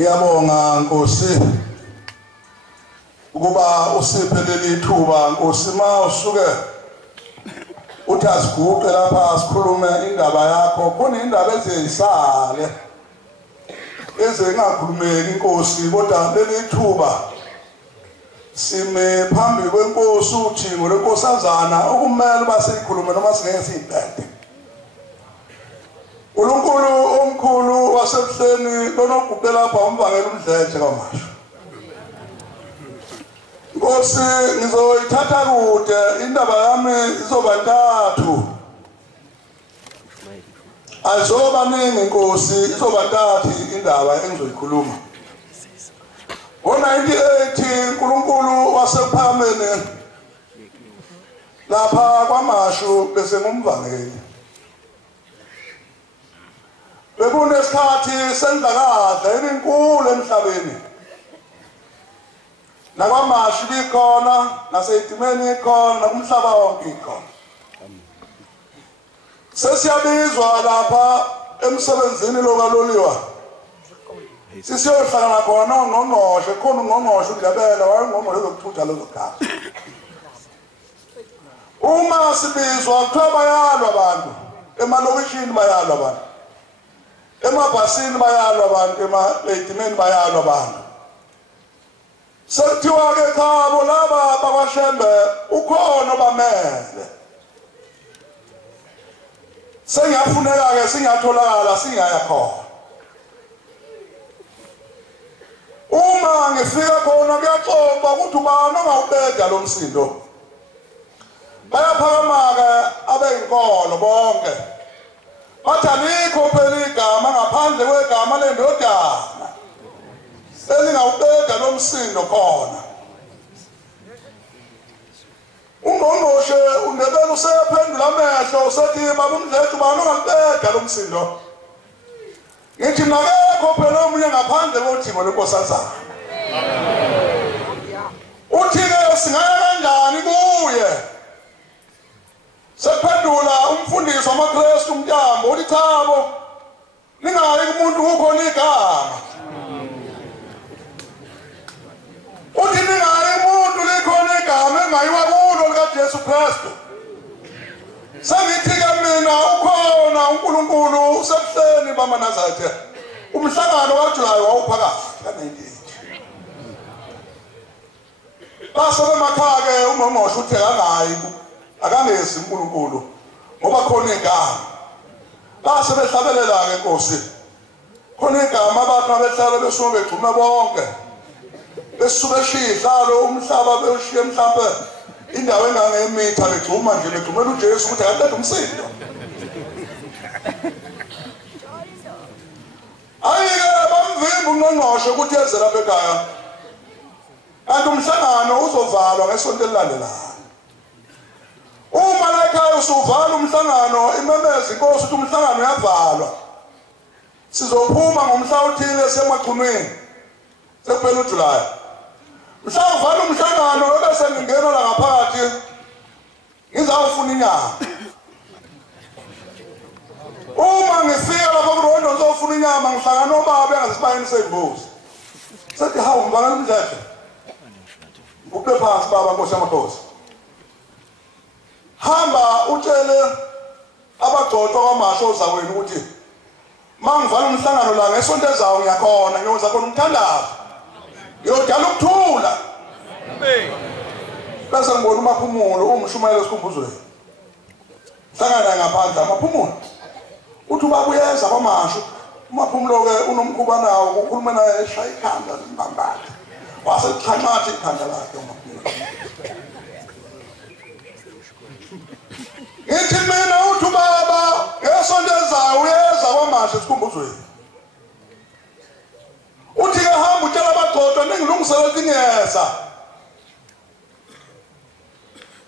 Ngiyabonga Nkosi ukuba usiphe leli thuba Nkosi ma usuke uthi asiguqe lapha sikhulume indaba yakho khona indaba eziyisale ezingakhulumeki Nkosi kodwa leli thuba sime phambi kwenkosi uthi ngolenkosazana okumele basikhulume noma singeke sibhede uNkulunkulu omkhulu wasebuhleni lonoguqe lapha umbangela umdletshe kaMasha Nkosi ngizoyithatha kude indaba yami izoba ntathu azoba ningi Nkosi izoba ntathu indaba engizoyikhuluma ngo-1980 uNkulunkulu wasephameni lapha kwaMashu bese ngumvangeli bekunesikhathi sendlakadla enkulu emhlabeni nakwaMashu bikhona naseyidimeni ikhona nakumhlaba wonke ikhona sesiyabizwa lapha emsebenzini lokaloliwa sisiyohlangana khona ongqongqoshe khona ungqongqoshe uDlabela wayengqongqoshe zokuthutha lozogaba uma sibizwa kuthiwa bayalwa abantu emalokishini bayalwa abantu emabhasini bayalwa abantu emayidimeni bayalwa abantu sekuthiwa-ke khabo laba bakwaShembe ukhona obamele sengiyafuneka-ke singiyatholakala singaya khona uma ngifika khona kuyaxoxa ukuthi ubani ongawubeda lo msindo bayaphakama-ke abeyinkolo bonke bathi alikho phela igama ngaphandle kwegama lendodana elingawubeda lo msindo khona ungqongqoshe uNdebele useyaphendula amehlo usethi baba uMdletshe ubani ongawubeda lo msindo ngithi nakekho phela omunye ngaphandle kothimo lenkosazana uthi-ke singaya kanjani kuye sephendula umfundisi wamaKrestu uMntambo uthi chabo ningayi kumuntu kukhona igama uthi ningayi kumuntu likhona igama engayiwa kulo likaJesu Kristu sengithi-ke mina ukhona uNkulunkulu usebuhleni bamaNazaretha umhlangano kaJulayi wawuphakathi ka-1980 base bemakhaya-ke ungqongqoshe uthi akangayi akangezi uNkulunkulu ngoba khona igama base behlabelela-ke Nkosi khona igama abantu abehlala besuke begxume bonke besuke beshiya ihlalo umhlaba bewushiye mhlampe indawo engangemitha begxuma nje begxumela uJesu ukuthi akaqeda umsindo ayike bamvimba uNgqongqoshe ukuthi eze lapha ekhaya kanti umhlangano uzovalwa ngesonto elilandelayo uma la ekhaya usuvala umhlangano imemeza inkosi ukuthi umhlangano uyavalwa sizophuma ngomhla othile semagcunweni sekuphela uJulayi mhla uvala umhlangano bese ngingena la ngaphakathi ngizawufuna inyama uma ngifika lapha kuRondo ngizofuna inyama ngihlangana obaba engasibayeni sembuzi sethi hawu mbangela uMdletshe uphephe phansi baba Nkosi yamakhosi hamba utshele abagcotshwa kwaMashu ozakwenu ukuthi mangivala umhlangano la ngesonto ezayo ngiyakhona ngiyoza khona umthandazo ngiyodala ukuthula bese ngibona uMaphumulo umshumayeli esikhumbuzweni hlangana ngaphandle amaphumulo uthi ubabuyeza kwaMashu uMaphumulo-ke unomkhuba nawo ukhuluma naye eshaya ikhanda limbambala waseliqhanqatha ikhanda lakhe uMaphumulo ngithi mina uthi ubaba ngesonto ezayo uyeza kwaMashu esikhumbuzweni uthi-ke hamba utshela abagcotshwa ningilungisela ukuthi ngiyeza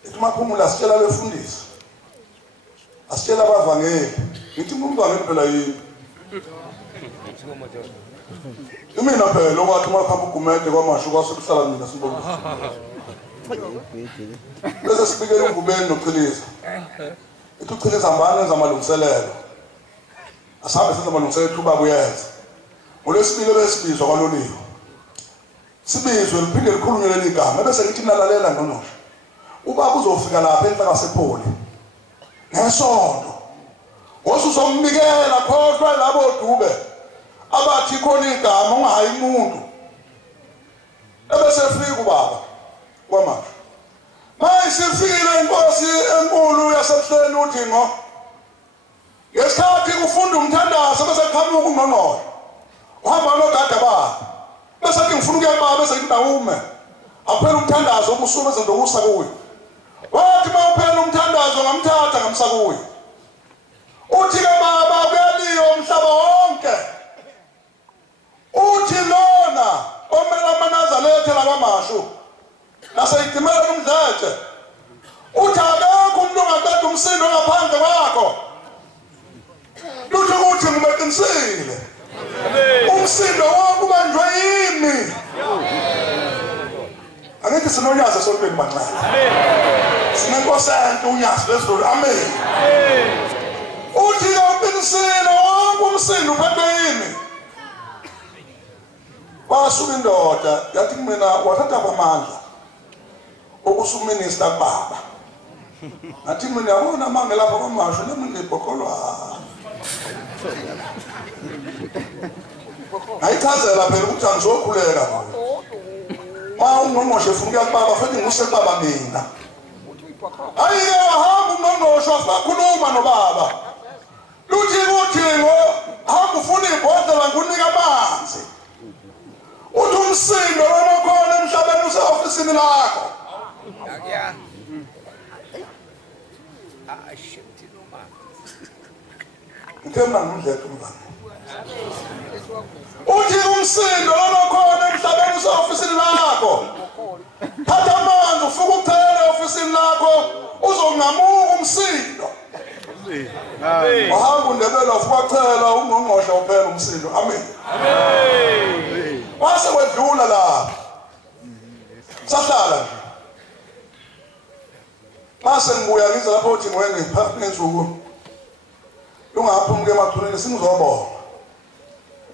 ithi uMaphumulo asitshela befundisa asitshela abavangeli ngithi umvangeli phela yini imina phela okwathi umakhamba ugumede kwaMashu kwasekuhlala mina simbona bese sibikele ungubeni noChiliza ithi uChiliza mbani enza amalungiselelo asabe senza amalungiselelo ubaba uyenza Olesibili besibizwa kwaloliwe. Sibizwe liphinde likhulunywe leli gama bese ngithi nalalela ngqono. Ubaba uzofika lapha enhlaka sepholi. Ngesonto. Osuzombikela khohlwa labo dube. Abathi khona igama ungahayi umuntu. Ebese fika ubaba kwamanje. Mayisifikile inkosi enkulu yasehleni uthi ngo. Ngesikhathi ufunda umthandazo bese qhamuka ungqongqo. Uhamba nogada baba. Bese ke ngifuna ukuyababa bese ngidawume. Aphela umthandazo obusuku bese ndokusa kuwe. Wathi mawuphela umthandazo ngamthatha ngamsa kuwe. Uthi ke baba kuyaliyo umhlaba wonke. Uthi lona omela amanazarete labamashu. Naseyitimela umdlete. Uthi akekho umuntu ongathatha umsindo ngaphandle kwakho. Luthi ukuthi ngibeqinisile. Umsindo wonke ubanjwe yimi. Angeke sinonyaza sontweni bancane. Sinenkosi enhle unyazi lezulu. Amen. Uthi uqinisile wonke umsindo uphethwe yimi. Wasuka indoda yathi kumina wathatha amandla okusuminister baba. Nathi mina yabona mange lapha kwamasho nami ngibhokolwa. Ayichazela phela ukuthi angizokhuleka manje. Ungqongqoshe ufuna ukubaba futhi ngusebaba mina. Ayike wahamba ungqongqoshe asakhuluma nobaba. Luthi ngo hamba ufuna ibhodlela ngunika amanzi. Uthi umsindo wena khona emhlabeni useofisini lakho. Yeah. Ngithemba ngumdlethu mngani. Uthi umsindo wena khona emhlabeni useofisini lakho. Thatha amanzi ufike uthele ofisini lakho uzongamuka umsindo. Wahamba undebela ufuqathela ungqongqoshe uphela umsindo. Amen. Amen. Wase wedlula la. Sahlala nje. Mase ngibuya ngize lapho uthi ngwenge phakathi nensuku. Lungaphumuke emathuneni singizobonga.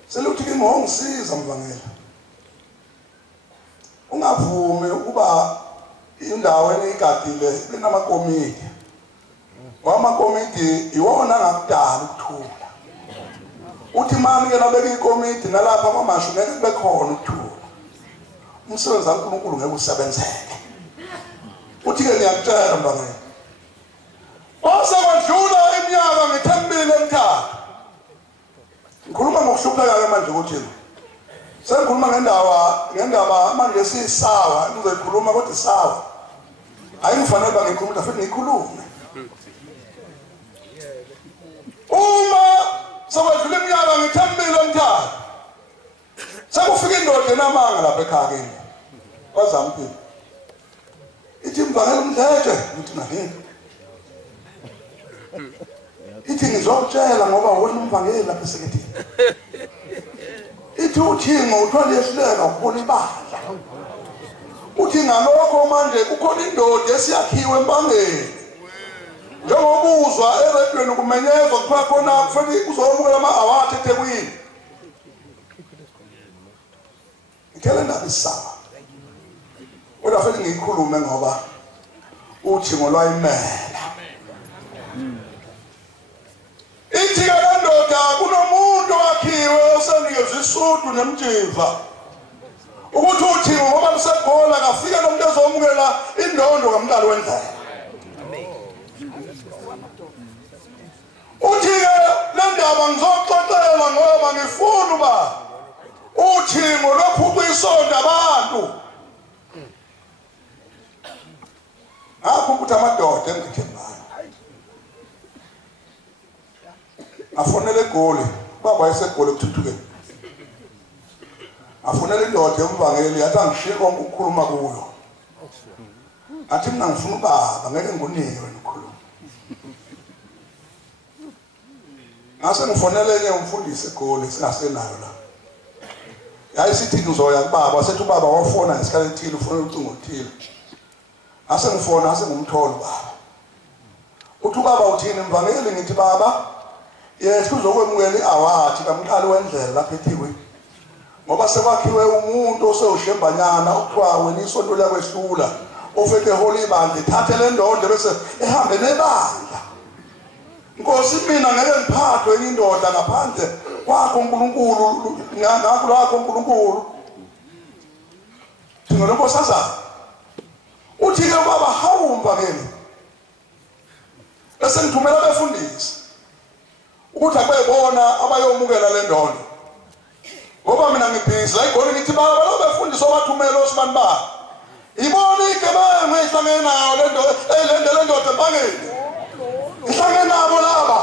Seluthi ke ngongisiza mvangela. Ungavumi ukuba indawo enigadile benamakomiti. Wamakomiti iwona ngakudala ukuthula. Uthi mami ke nabeka ikomiti nalapha kwamashu ngeke kube khona ukuthula. Umsebenzi kaNkulunkulu ngeke usebenzeke. Uthi ke ngiyakutshela mbangela. Osekwedlula iminyaka ngithembile emthathu. Ngikhuluma ngokuhlupheka ke manje ukuthi sengikhuluma ngendaba manje sisawa ngizoyikhuluma kodwa isawa. Ayingifanele bangikhuluma futhi ngikhulume. Uma sekwedlula iminyaka ngithembile emthathu. Sekufika indoda enamanga lapha ekhaya kini. Kwazampilo. Ithi mvangela umdlete ngithi nahini. Ithi ngizokutshela ngoba wena umvangeli lapha esekethini. Ithi uthingo uthwala yehleka ukubona ibandla. Uthi ngalokho manje kukhona indoda esiyakhiwe empangeni. Njengobuzwa eredweni kumenyezwa kuthiwa khona kufanele uzomukela ama-award eThekwini. Ngitshela indaba isawa. Kodwa futhi ngiyikhulume ngoba uthi ngolwayimela. Ithi ke ndoda kunomuntu wakhiwe osenikezwe isudu nemjiva. Ukuthi uthi ngoba lusegola kafika nomuntu ezomukela indondo kamntana wendlela. Uthi ke le ndaba ngizoxoxela ngoba ngifuna uba uthi ngolokhu kuyisonda abantu. Akho ukuthi amadoda engithembayo. Afonele eGoli, baba wayeseGoli ekuthuthukeni. Afonele indoda yomvangeli yathi angishiye konke ukukhuluma kuyo. Athi mina ngifuna ubaba ngeke ngunike wena ukukhuluma. Ngase ngifonele enye umfundisi eGoli singasenayo la. Yayisithi ngizoya kubaba, sethi ubaba wafona ngesikhathi ethile ufuna ucingo oluthile. Ase ngifona ase ngumtholo baba. Uthi ubaba uthini mvangeli ngithi baba, yes kuzokwemukela iaward kamqali wendlela lapha eThekwini. ngoba sekwakhiwe umuntu osewushembanyana okuthiwa wena isonto lakwehlula ofeke holy bandla ithathe le ndondo bese ehambe nebandla. Nkosi mina ngeke ngiphathwe indoda ngaphandle kwakho uNkulunkulu ngakho lakho uNkulunkulu. Thina Nkosazana uthi ke baba hawumva kini bese ngithumela abefundisi ukuthi akubona abayomukela le ndondo ngoba mina ngibhizi la igoli ngithi baba lo befundisi obathumela osibani ba ibona igebe ngihlangene nayo le ndondo ebangeni ihlangene nabo laba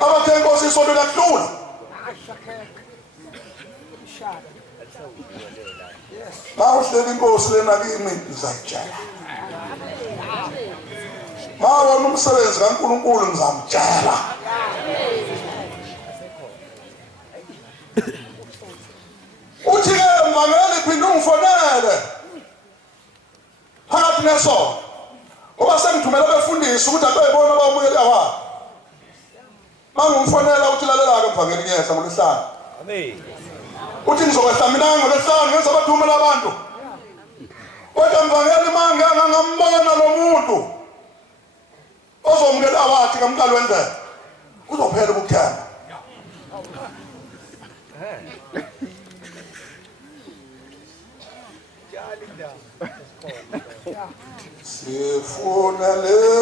abathe Nkosi isonto lakuhlula bawuhleli Inkosi lena kimi ngizayitshela mawona umsebenzi kaNkulunkulu ngizamtshela. Uthi ke mangele phinde ungifonele phakathi nesonto ngoba sengithumela abefundisi ukuthi akuyibona abawumukela wa mangumfonela uthi lalela ke mvangeli ngiyehla ngolesihlanu. Amen. Uthi ngizokwehla mina ngolesihlanu ngenza abathumela abantu kodwa mvangeli manganga ngambona lo muntu ozomukela awathi kamqalo wendlela uzophela ukuthanda. Sifuneleni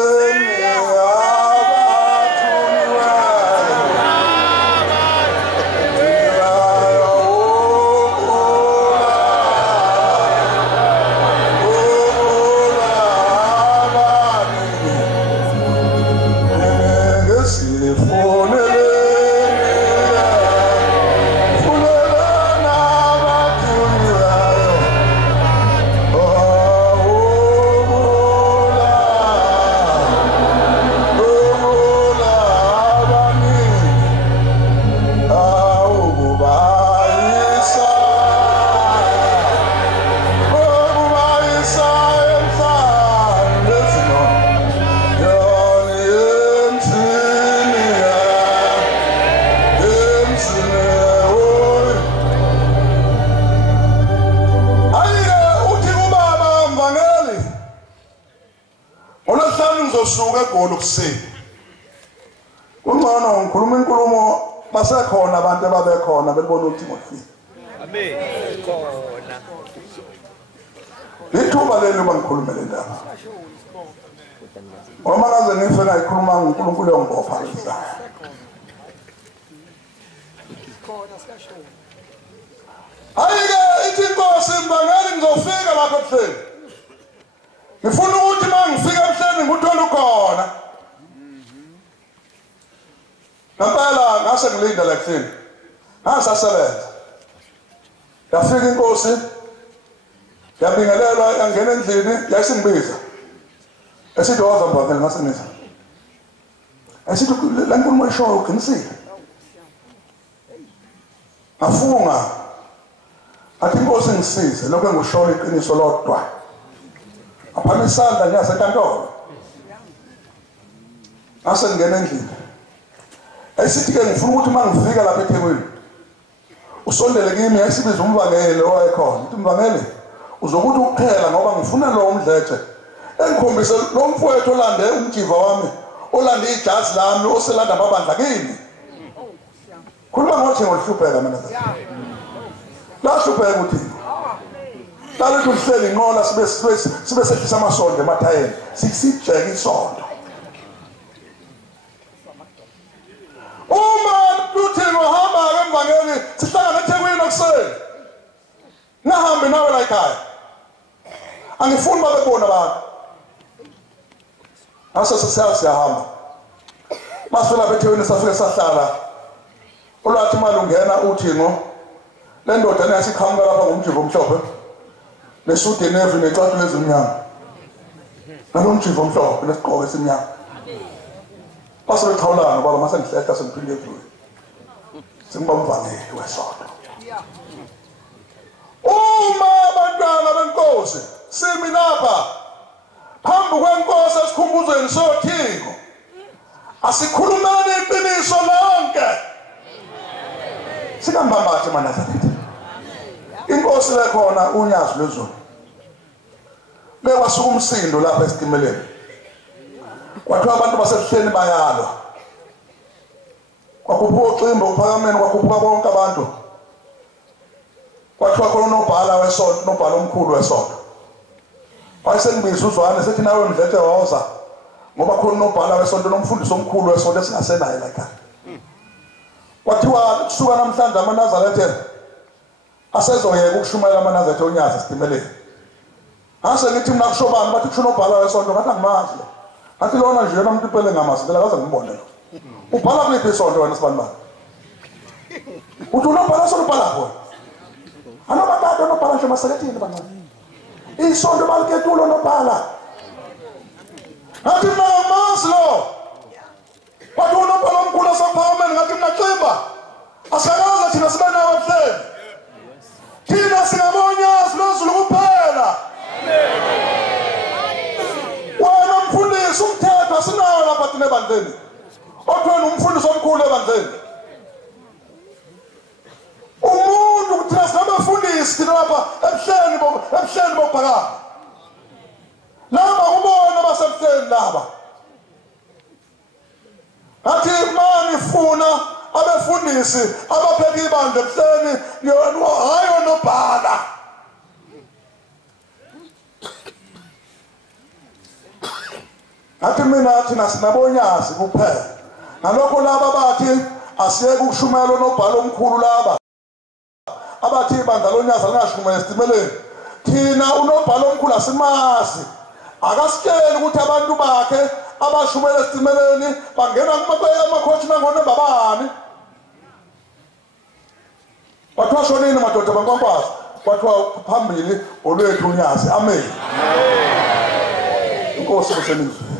kungcono ngikhuluma inkulumo basekhona abantu ababekhona belibona ukuthi ngofika. Amen. Khona. Ithuba lelo bangikhulumele ndaba. Uma ngaze ngife ngayikhuluma uNkulunkulu yongibopha isaya. Ayike ithi Nkosi mbangeli ngizofika lapha ebuhleni. Ngifuna ukuthi mangifika ebuhleni nguthola ukhona. Ngempela ngase ngilinda la kuseni. Ngasasebenza. Yafika Inkosi. Yabingelela yangena endlini yayisingibiza. Esithi waza mbangeli ngasenisa. Esithi la nkulumo eshoyo uqinisile. Afunga. Athi Inkosi ngisize lokho engushoyo iqiniso lodwa. Aphana isandla ngiyasenkantolo. Ngase ngena endlini. Esithi ke ngifuna ukuthi mangifika lapha eThekwini usondele kimi ayisibiza umvangeli owayekhona. Uthi mvangeli uzokuthi ukuphela ngoba ngifuna lo umdletshe engikhombise lo mfowethu olande umjiva wami olande ijazi lami oselanda amabandla kimi. Khuluma ngothi ngihlupheka mina. La hlupheka uthi Lalo tuhleli inqola sibe sehlisa amasonto emathayeni sijeke isonto. Uma uthi ngohamba ke mvangeli sihlangana eThekwini okuseni. Ngahambe nawe la ekhaya. Angifuni babebona abantu. Ase siyahamba. Masifika lapha eThekwini safika sahlala. Olwathi mali ungena uthi ngo le ndoda nesiqhamuka lapha ngomjivo omhlophe. Lesude nevi necathu lezimnyama. Nalomjivo omhlophe lesigqoko esimnyama. Base bexhawulana ngoba mase ngihlehla sengiphinde edlule. Singiba umvangeli wesonto. Uma abantwana benkosi simi lapha phambi kwenkosi esikhumbuzweni sothiko asikhulumeni iqiniso lonke. sikambambathe eManazaretha. Inkosi lekhona uNyazi lwezulu bewasuka umsindo lapha esitimeleni kwathiwa abantu basehleni bayalwa kwakhuphuka ucimba uphakameni kwakhuphuka bonke abantu kwathiwa khona unobhala wesonto unobhala omkhulu wesonto wayesengibiza uzwane sethi nawe Mdletshe wawoza ngoba khona unobhala wesonto nomfundisi omkhulu wesonto esingasenayo la ekhaya kwathiwa kusuka namhlanje aManazaretha asezoyeka ukushumayela aManazaretha uNyazi esitimeleni ase ngithi mina kushobani bathi kusho unobhala wesonto ngathi angimazi athi lona nje yena umuntu iphele ngamazi phela akaze ngibone lo ubhala kuliphi isonto wena sibani bani uthi unobhala wesonto ubhala khona anobatata unobhala nje masekethini bancane isonto baliketulo unobhala ngathi mina ngamazi lo kwathi unobhala omkhulu osaphakameni ngathi mina Ximba asikaze thina sibe nawe mhleni thina singaboNyazi lwezulu kuphela. Wena mfundisi umthetho asinawo lapha thina ebandleni othweni umfundisi omkhulu ebandleni umuntu kuthina sinabafundisi thina lapha ebuhleni bophakama laba kubona abasebuhleni laba athi mani funa abefundisi abaphethe ibandla ebuhleni hayi onobhala athi mina thina sinaboNyazi kuphela nalokho laba bathi asiyeke ukushumayela unobhala omkhulu laba abathi ibandla loNyazi lingashumayela esitimeleni thina unobhala omkhulu asimazi akasitsheli ukuthi abantu bakhe abashumayela esitimeleni bangena kumakhoshi nangone babani kwathiwa shonini madoda bankwankwazi kwathiwa phambili olwethu uNyazi amen inkosi kuseninzi